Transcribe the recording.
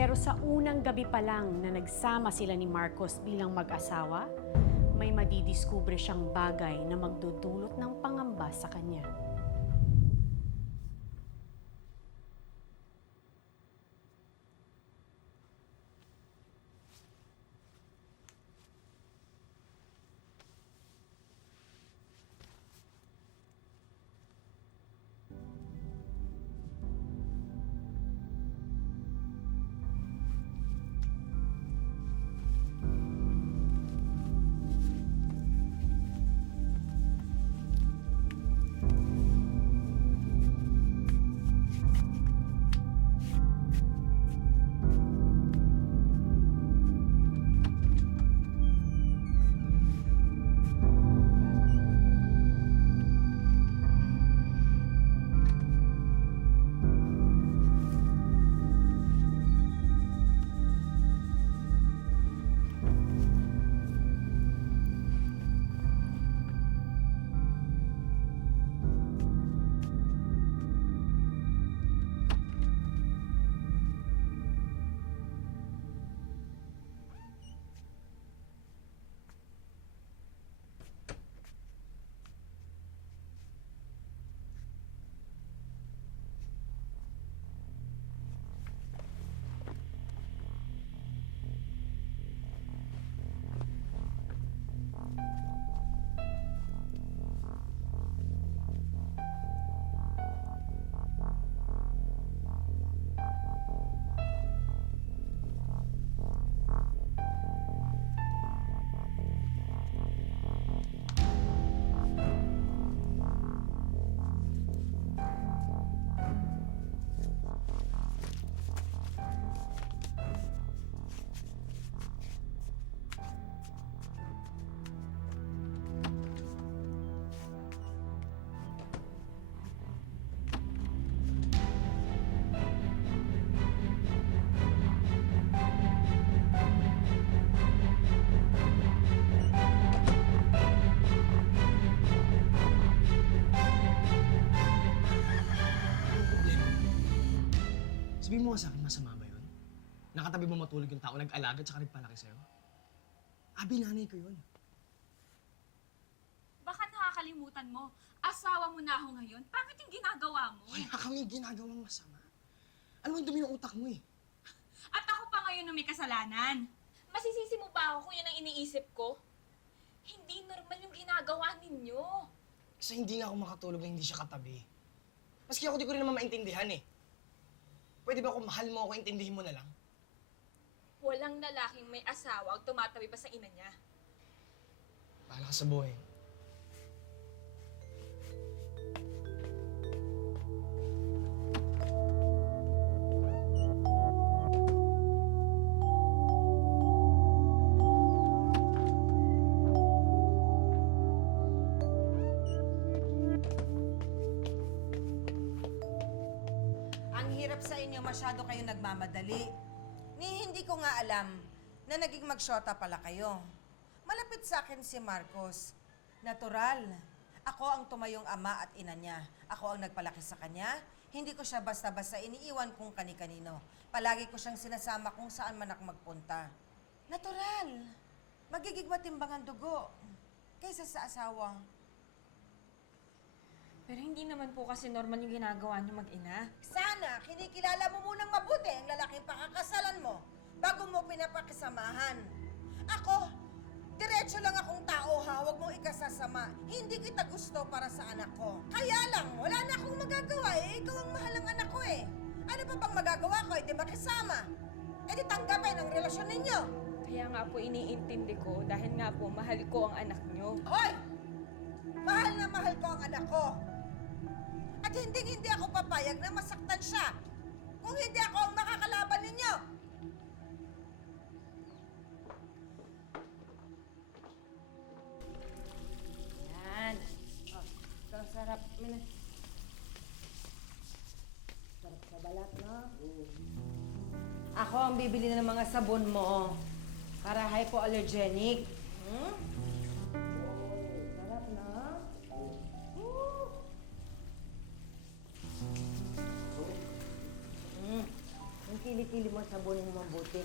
Pero sa unang gabi pa lang na nagsama sila ni Marcos bilang mag-asawa, may madidiskubre siyang bagay na magdudulot ng pangamba sa kanya. Sabihin mo nga sa akin, masama ba yun? Nakatabi mo matulog yung tao, nag-alaga tsaka nagpalaki sa'yo? Abi, nanay ko yun. Baka nakakalimutan mo. Asawa mo na ako ngayon. Bakit yung ginagawa mo? Wala kami ginagawang masama. Ano ang dumi ng utak mo eh? At ako pa ngayon na may kasalanan. Masisisi mo ba ako kung yan ang iniisip ko? Hindi normal yung ginagawa ninyo. Kasi hindi nga ako makatulog na hindi siya katabi. Maski ako di ko rin naman maintindihan eh. Pwede ba kung mahal mo ako, intindihin mo na lang? Walang lalaking may asawa ang tumatabi pa sa ina niya. Bahala ka sa buhay. Ang hirap sa inyo, masyado kayo nagmamadali. Hindi ko nga alam na naging magsyota pala kayo. Malapit sa akin si Marcos. Natural. Ako ang tumayong ama at ina niya. Ako ang nagpalaki sa kanya. Hindi ko siya basta-basta iniiwan kung kani-kanino. Palagi ko siyang sinasama kung saan man ako magpunta. Natural. Magiging matimbang ang dugo kaysa sa asawa. Pero hindi naman po kasi normal yung ginagawa niyo mag-ina. Sana, kinikilala mo munang mabuti ang lalaking pakakasalan mo bago mo pinapakisamahan. Ako, diretso lang akong tao ha, huwag mong ikasasama. Hindi kita gusto para sa anak ko. Kaya lang, wala na akong magagawa eh. Ikaw ang mahal ng anak ko eh. Ano pa bang magagawa ko? Eh di makisama. Eh di tanggapin ang relasyon ninyo. Kaya nga po iniintindi ko dahil nga po mahal ko ang anak niyo. Hoy! Mahal na mahal ko ang anak ko. At hindi ako papayag na masaktan siya. Kung hindi ako ang makakalaban ninyo. Yan. Oh, ito sarap. Sarap sa balat, no? Ako ang bibili na ng mga sabon mo. Para hypoallergenic. Hmm? Sarap na. Thank kilikili mo at sabunin mo mabuti.